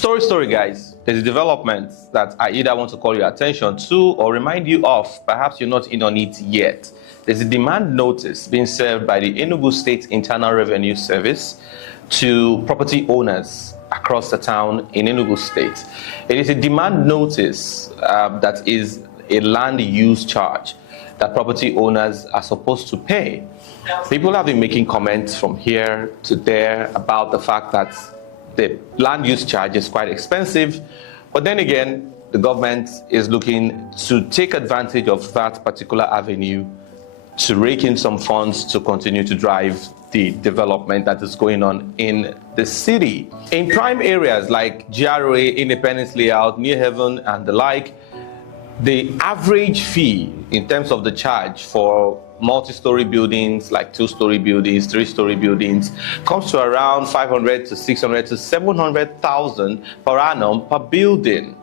Story, guys. There's a development that I either want to call your attention to or remind you of. Perhaps you're not in on it yet. There's a demand notice being served by the Enugu State Internal Revenue Service to property owners across the town in Enugu State. It is a demand notice that is a land use charge that property owners are supposed to pay. People have been making comments from here to there about the fact that the land use charge is quite expensive, but then again, the government is looking to take advantage of that particular avenue to rake in some funds to continue to drive the development that is going on in the city. In prime areas like GRA, Independence Layout, New Haven, and the like, the average fee in terms of the charge for multi-story buildings like 2-story buildings, 3-story buildings comes to around 500 to 600 to 700,000 per annum per building.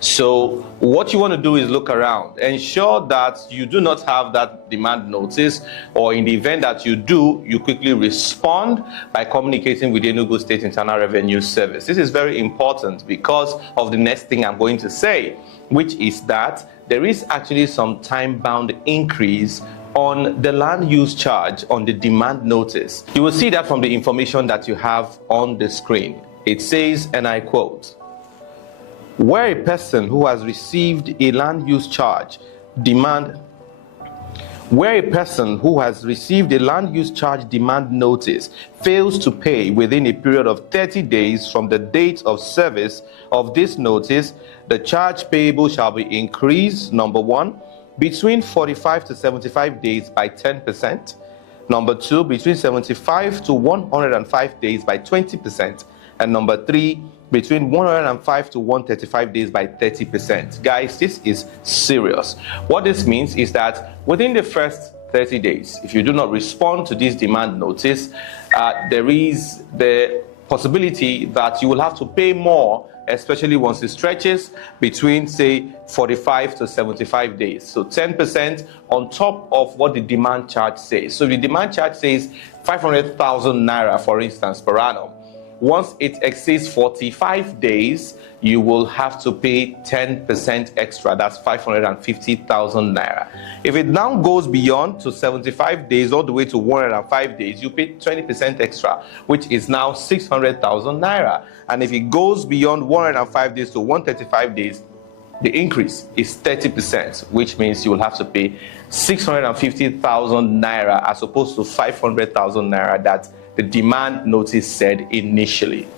So what you want to do is look around, ensure that you do not have that demand notice, or in the event that you do, you quickly respond by communicating with the Enugu State Internal Revenue Service. This is very important because of the next thing I'm going to say, which is that there is actually some time-bound increase on the land use charge on the demand notice. You will see that from the information that you have on the screen. It says, and I quote, where a person who has received a land use charge demand notice fails to pay within a period of 30 days from the date of service of this notice, the charge payable shall be increased, number 1, between 45 to 75 days by 10%, number 2, between 75 to 105 days by 20%, and number 3, between 105 to 135 days by 30%. Guys, this is serious. What this means is that within the first 30 days, if you do not respond to this demand notice, there is the possibility that you will have to pay more, especially once it stretches between, say, 45 to 75 days. So 10% on top of what the demand charge says. So the demand charge says 500,000 naira, for instance, per annum. Once it exceeds 45 days, you will have to pay 10% extra. That's 550,000 naira. If it now goes beyond to 75 days all the way to 105 days, you pay 20% extra, which is now 600,000 naira. And if it goes beyond 105 days to 135 days, the increase is 30%, which means you will have to pay 650,000 naira as opposed to 500,000 naira that the demand notice said initially.